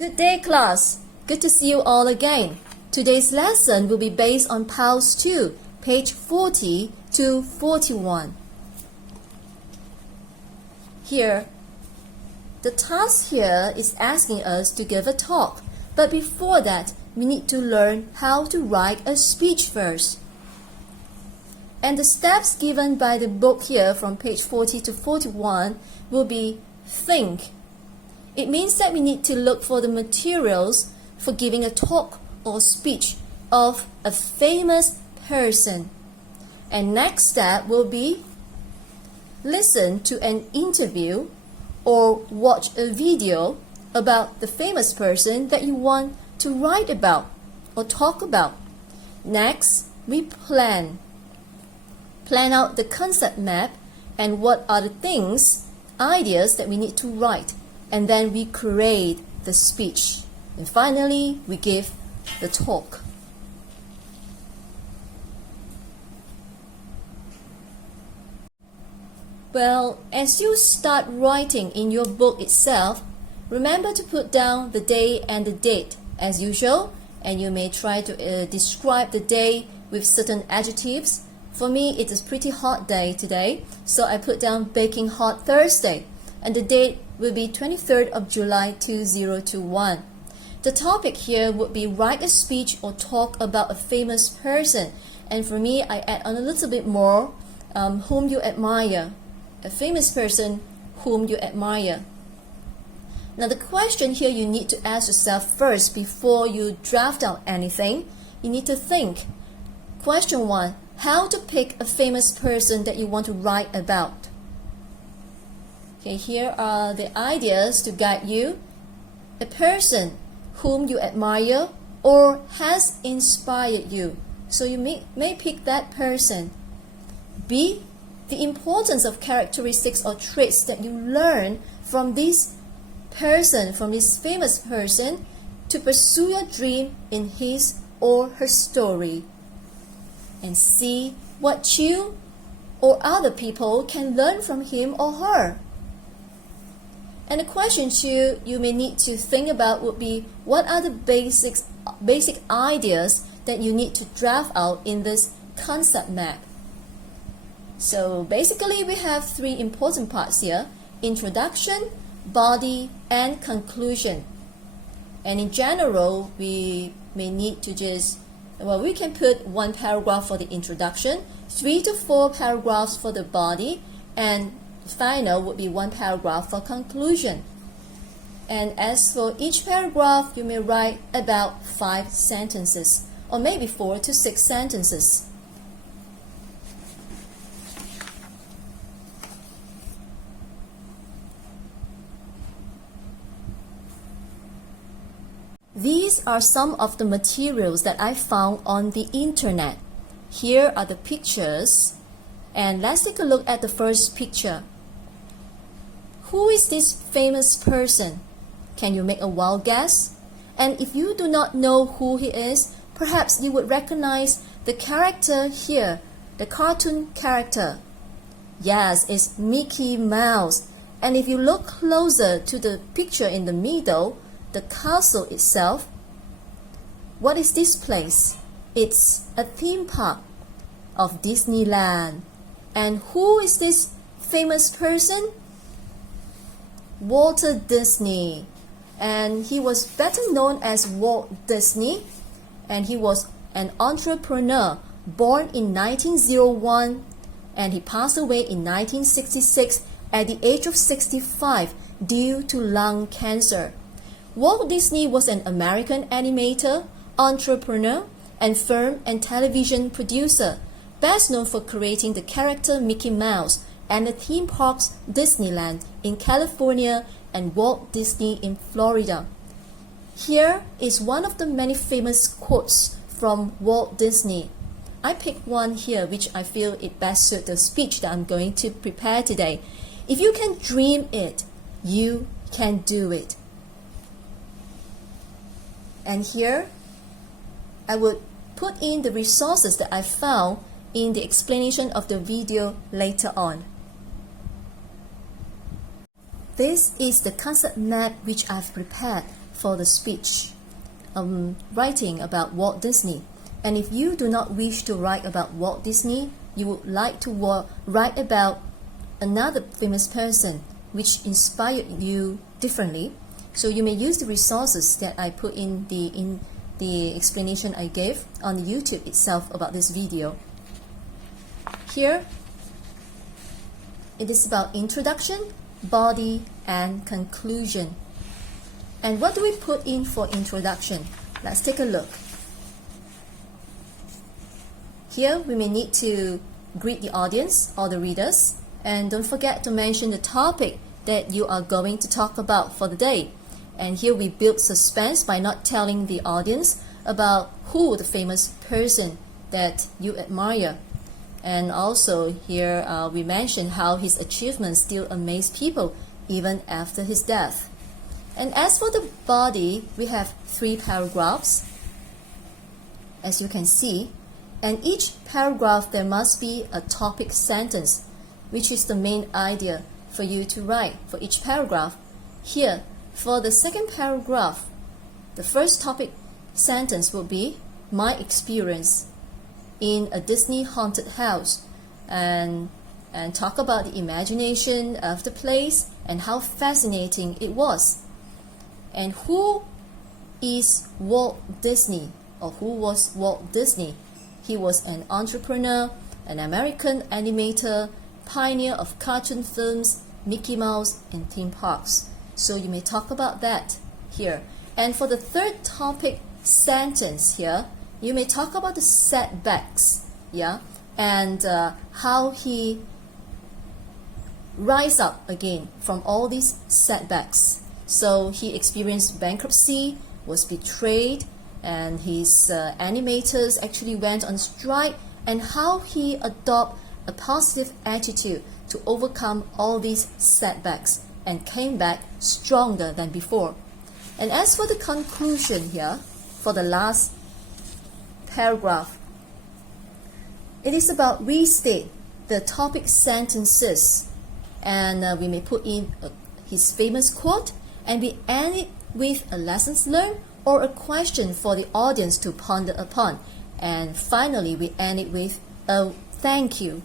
Good day, class. Good to see you all again. Today's lesson will be based on PALS 2, page 40 to 41. Here, the task here is asking us to give a talk, but before that, we need to learn how to write a speech first. And the steps given by the book here from page 40 to 41 will be think. It means that we need to look for the materials for giving a talk or speech of a famous person. And next step will be listen to an interview or watch a video about the famous person that you want to write about or talk about. Next, we plan out the concept map and what are the things, ideas that we need to write. And then we create the speech. And finally, we give the talk. Well, as you start writing in your book itself, remember to put down the day and the date as usual, and you may try to describe the day with certain adjectives. For me, it is a pretty hot day today, so I put down baking hot Thursday, and the date will be 23rd of July 2021. The topic here would be write a speech or talk about a famous person, and for me, I add on a little bit more, whom you admire, a famous person whom you admire. Now the question here you need to ask yourself first before you draft out anything, you need to think. Question 1, how to pick a famous person that you want to write about. Okay, here are the ideas to guide you. A person whom you admire or has inspired you. So you may pick that person. B, the importance of characteristics or traits that you learn from this person, from this famous person, to pursue your dream in his or her story. And C, what you or other people can learn from him or her. And the question 2 you may need to think about would be, what are the basic ideas that you need to draft out in this concept map? So basically we have 3 important parts here: introduction, body, and conclusion. And in general, we may need to we can put 1 paragraph for the introduction, 3 to 4 paragraphs for the body, and final would be 1 paragraph for conclusion. And as for each paragraph, you may write about 5 sentences, or maybe 4 to 6 sentences. These are some of the materials that I found on the internet. Here are the pictures, and let's take a look at the first picture. Who is this famous person? Can you make a wild guess? And if you do not know who he is, perhaps you would recognize the character here, the cartoon character. Yes, it's Mickey Mouse. And if you look closer to the picture in the middle, the castle itself, what is this place? It's a theme park of Disneyland. And who is this famous person? Walt Disney. And he was better known as Walt Disney, and he was an entrepreneur born in 1901, and he passed away in 1966 at the age of 65 due to lung cancer. Walt Disney was an American animator, entrepreneur, and film and television producer, best known for creating the character Mickey Mouse and the theme parks Disneyland in California and Walt Disney in Florida. Here is one of the many famous quotes from Walt Disney. I picked one here which I feel it best suits the speech that I'm going to prepare today. If you can dream it, you can do it. And here, I would put in the resources that I found in the explanation of the video later on. This is the concept map which I've prepared. for the speech writing about Walt Disney. And if you do not wish to write about Walt Disney, you would like to write about another famous person which inspired you differently. So you may use the resources that I put in the explanation I gave on the YouTube itself about this video. Here, it is about introduction, body, and conclusion. And what do we put in for introduction? Let's take a look. Here, we may need to greet the audience or the readers, and don't forget to mention the topic that you are going to talk about for the day. And here we build suspense by not telling the audience about who the famous person that you admire. And also here we mention how his achievements still amaze people even after his death. And as for the body, we have 3 paragraphs, as you can see. And each paragraph there must be a topic sentence, which is the main idea for you to write for each paragraph. Here, for the second paragraph, the first topic sentence will be my experience in a Disney haunted house, and talk about the imagination of the place and how fascinating it was. And who is Walt Disney, or who was Walt Disney? He was an entrepreneur, an American animator, pioneer of cartoon films, Mickey Mouse, and theme parks. So you may talk about that here. And for the third topic sentence here, you may talk about the setbacks, and how he rise up again from all these setbacks. So he experienced bankruptcy, was betrayed, and his animators actually went on strike, and how he adopted a positive attitude to overcome all these setbacks and came back stronger than before. And as for the conclusion here, for the last paragraph, it is about restate the topic sentences, and we may put in his famous quote, and we end it with a lessons learned or a question for the audience to ponder upon. And finally, we end it with a thank you.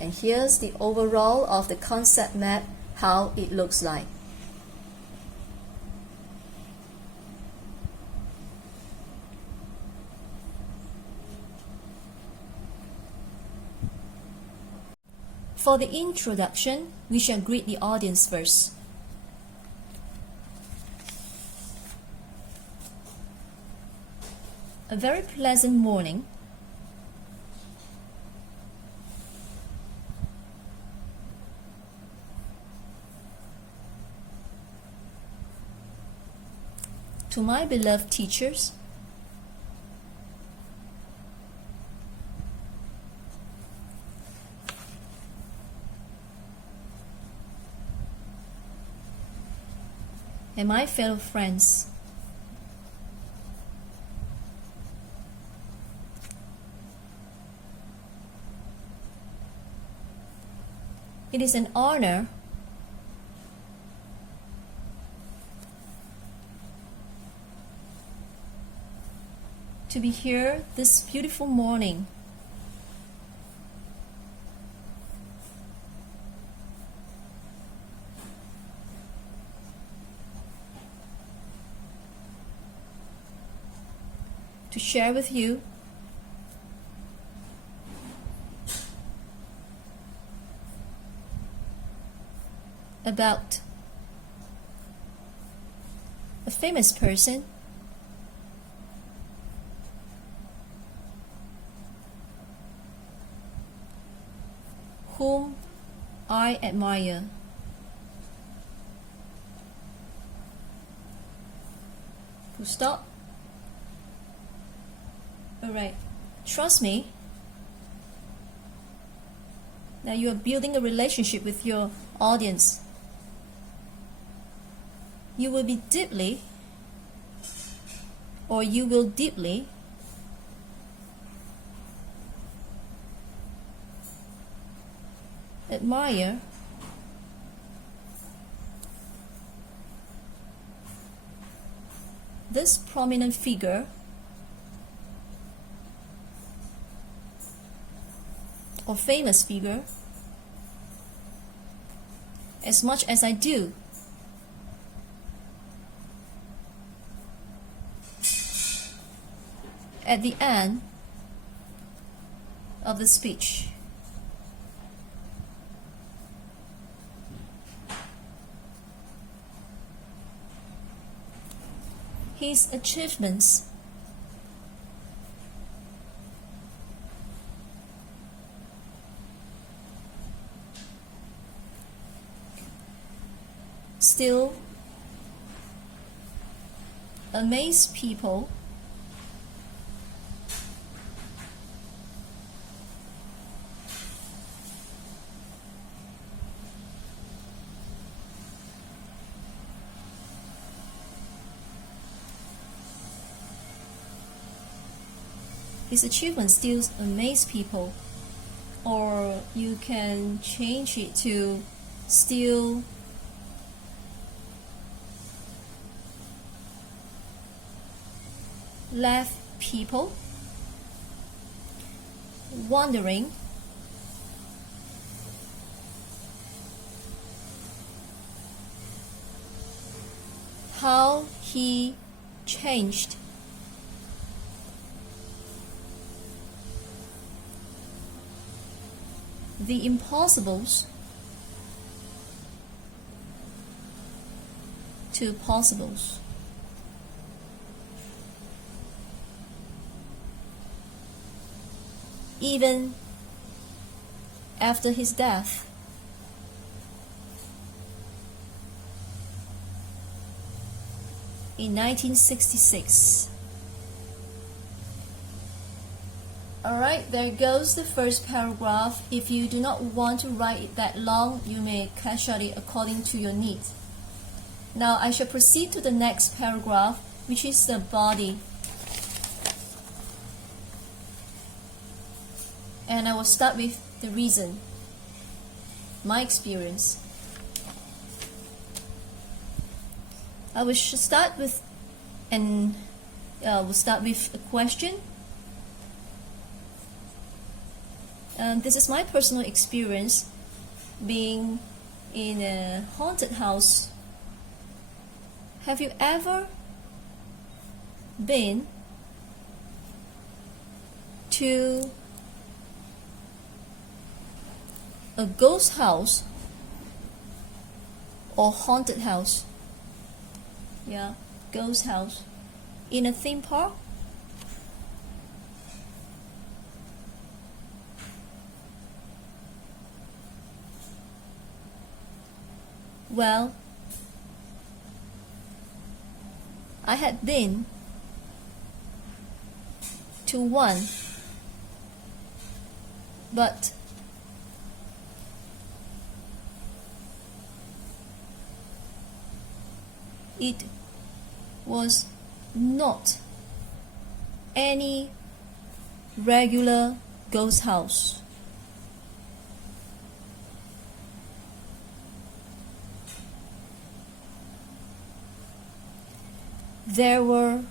And here's the overall of the concept map, how it looks like. For the introduction, we shall greet the audience first. A very pleasant morning. To my beloved teachers, and my fellow friends, it is an honor to be here this beautiful morning. To share with you about a famous person whom I admire. Full stop. Alright, trust me. Now you are building a relationship with your audience. You will be deeply, or you will deeply admire this prominent figure or famous figure as much as I do. At the end of the speech. His achievements still amaze people his achievements still amaze people, or you can change it to still left people wondering how he changed the impossibles to possibles. Even after his death. In 1966. Alright, there goes the first paragraph. If you do not want to write it that long, you may cash out it according to your needs. Now I shall proceed to the next paragraph, which is the body. And I will start with the reason, my experience. I will start with we'll start with a question. This is my personal experience being in a haunted house. Have you ever been to a ghost house or haunted house? Yeah, ghost house in a theme park? Well, I had been to one, but it was not any regular ghost house. There were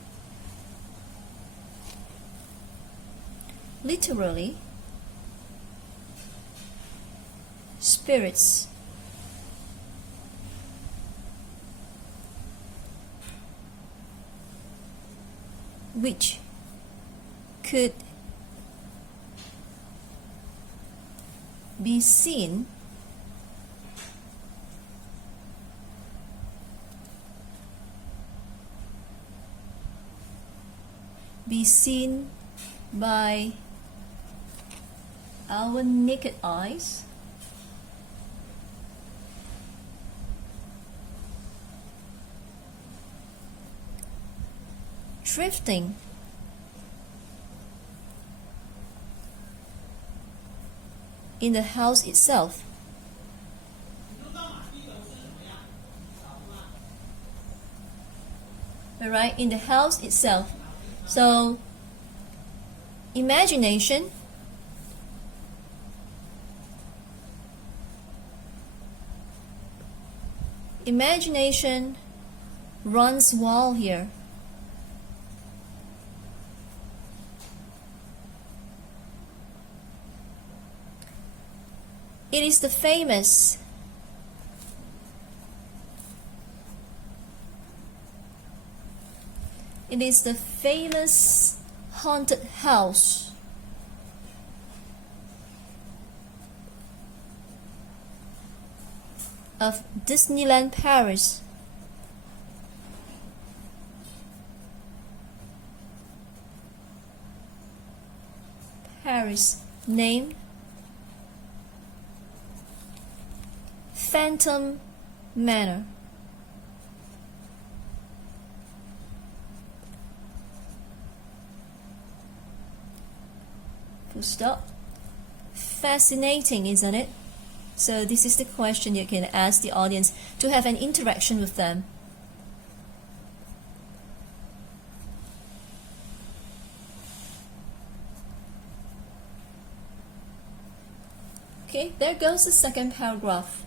literally spirits which could be seen by our naked eyes, drifting in the house itself. Alright, in the house itself. So, imagination runs wild here. It is the famous haunted house of Disneyland Paris. Named Phantom Manor. Full stop. Fascinating, isn't it? So this is the question you can ask the audience to have an interaction with them. Okay, there goes the second paragraph.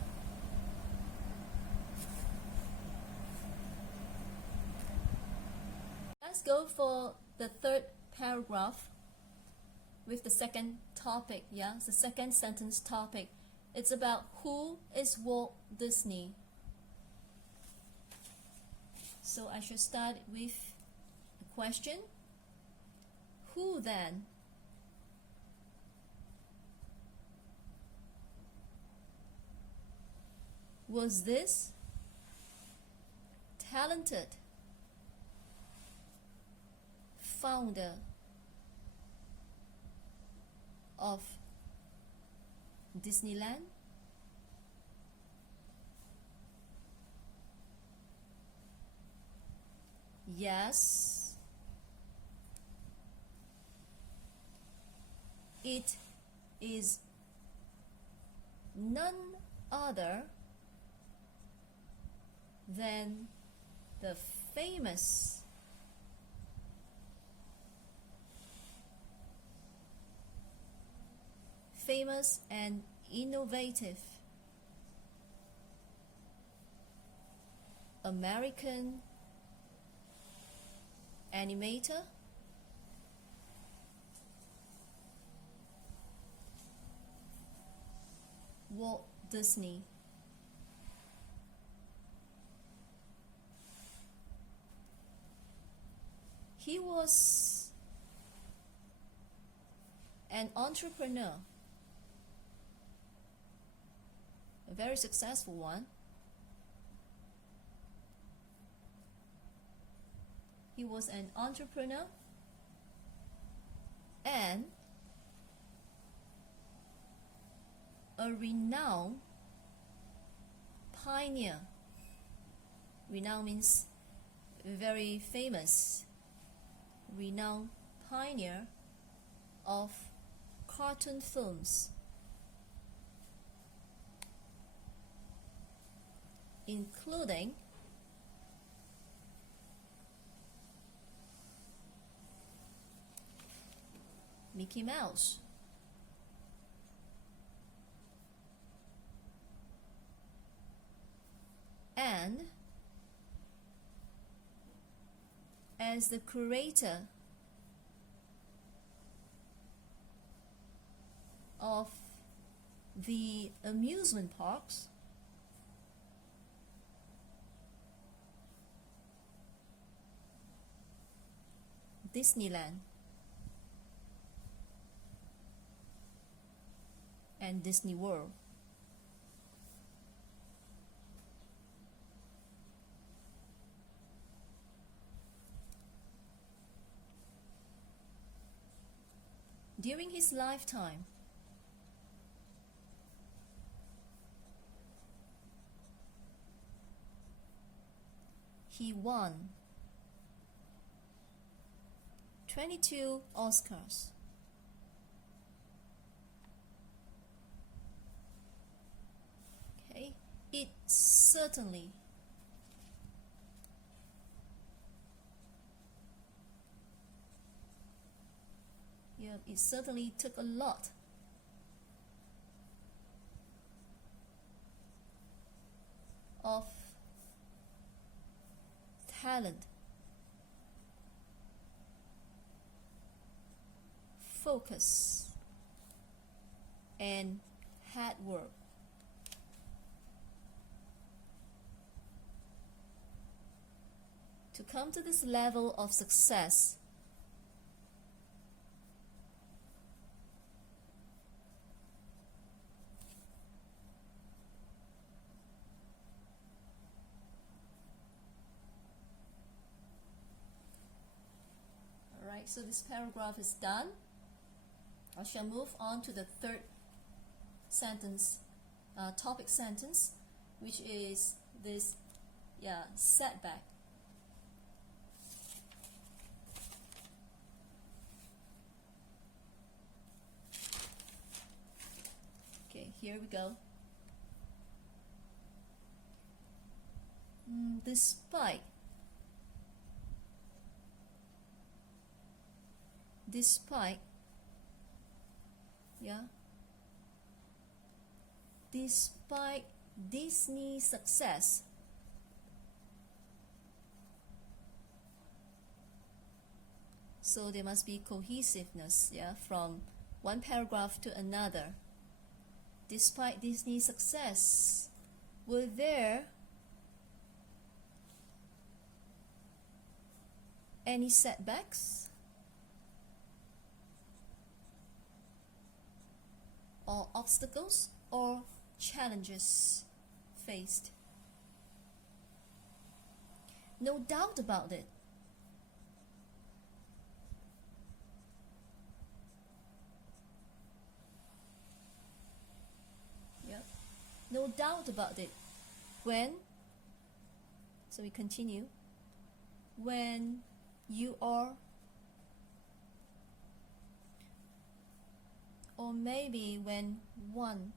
Let's go for the third paragraph with the second topic, yeah? It's the second sentence topic. It's about who is Walt Disney. So I should start with a question. Who then? Was this talented founder of Disneyland? Yes, it is none other than the famous and innovative American animator, Walt Disney. He was an entrepreneur, a very successful one. He was an entrepreneur and a renowned pioneer. Renowned means very famous. Renowned pioneer of cartoon films, including Mickey Mouse, and as the curator of the amusement parks, Disneyland and Disney World. During his lifetime, he won 22 Oscars. Okay, it certainly took a lot of talent, focus, and hard work. To come to this level of success, alright, so this paragraph is done. I shall move on to the third sentence, topic sentence, which is this, setback. Okay, here we go. Despite Disney's success, so there must be cohesiveness, from one paragraph to another. Despite Disney's success, were there any setbacks or obstacles or challenges faced? No doubt about it. No doubt about it. So we continue. When you are, or maybe when one,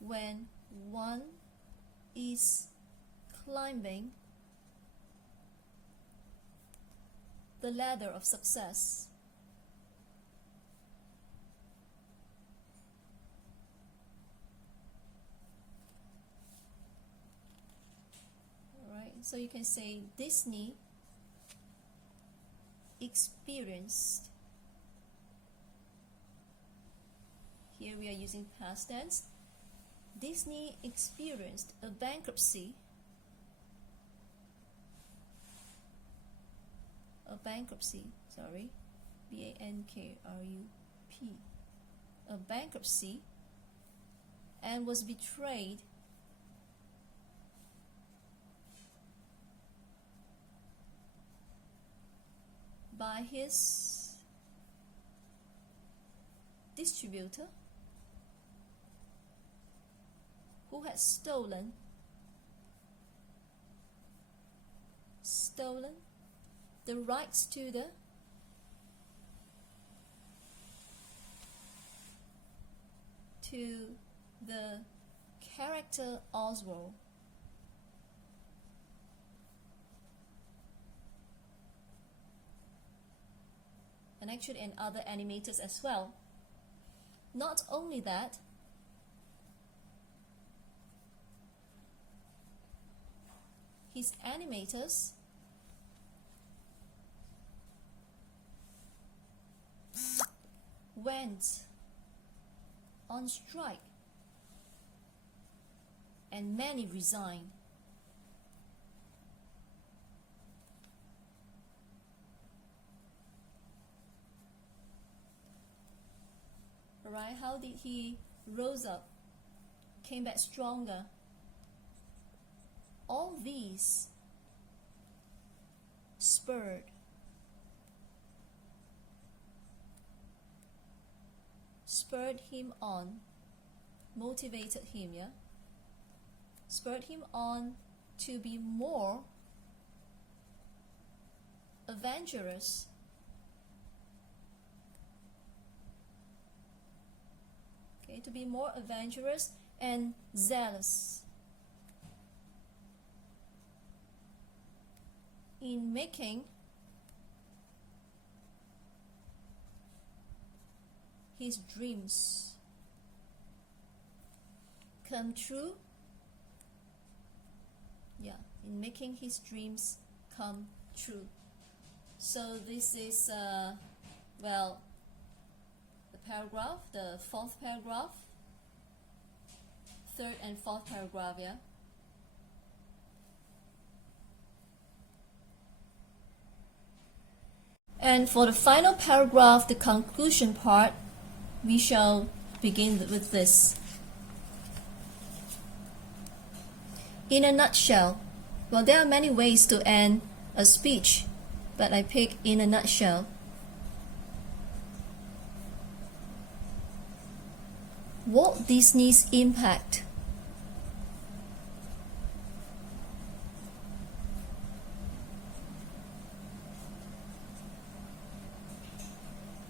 when one is climbing the ladder of success. So you can say Disney experienced. Here we are using past tense. Disney experienced a bankruptcy. B-A-N-K-R-U-P. A bankruptcy, and was betrayed by his distributor, who had stolen the rights to the character Oswald. And actually and other animators as well. Not only that, his animators went on strike, and many resigned. Alright, how did he rose up, came back stronger? All these spurred him on, motivated him, spurred him on to be more adventurous, to be more adventurous and zealous in making his dreams come true. In making his dreams come true. So this is paragraph, the fourth paragraph, third and fourth paragraph, yeah. And for the final paragraph, the conclusion part, we shall begin with this. In a nutshell, well, there are many ways to end a speech, but I pick in a nutshell. Walt Disney's impact.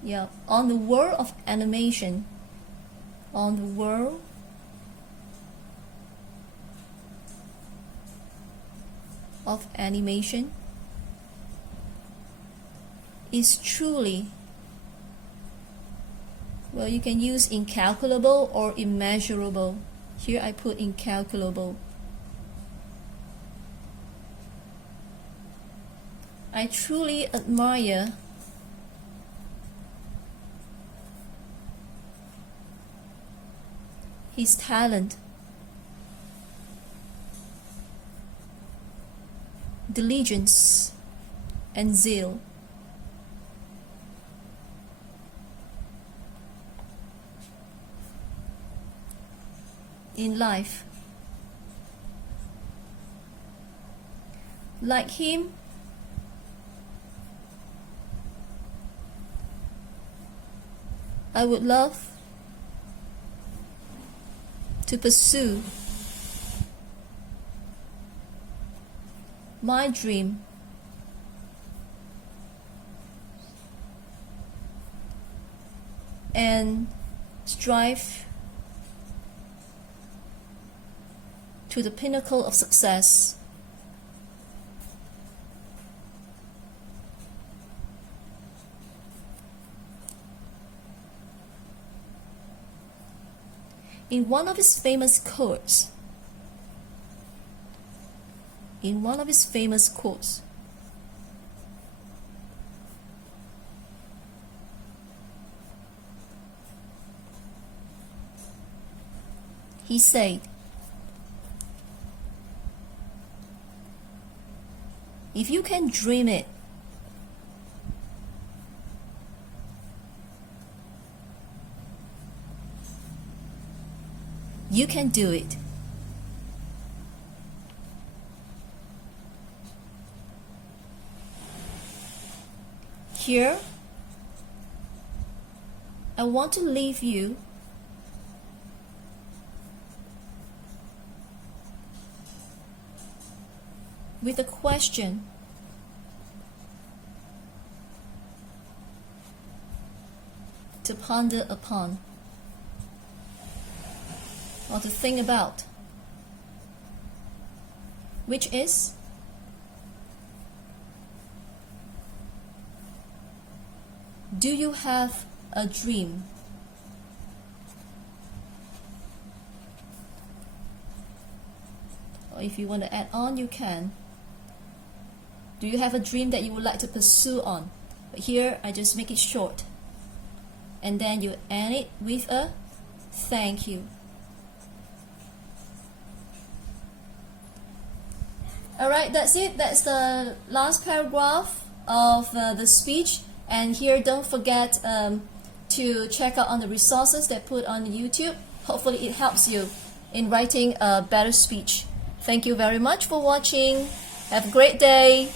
Yeah, on the world of animation, on the world of animation is truly, well, you can use incalculable or immeasurable. Here I put incalculable. I truly admire his talent, diligence, and zeal. In life. Like him, I would love to pursue my dream and strive to the pinnacle of success. In one of his famous quotes, he said, "If you can dream it, you can do it." Here, I want to leave you with a question. To ponder upon, or to think about, which is, do you have a dream? Or if you want to add on, you can. Do you have a dream that you would like to pursue on? But here I just make it short, and then you end it with a thank you. Alright, that's it. That's the last paragraph of the speech. And here, don't forget to check out on the resources that put on YouTube. Hopefully it helps you in writing a better speech. Thank you very much for watching. Have a great day.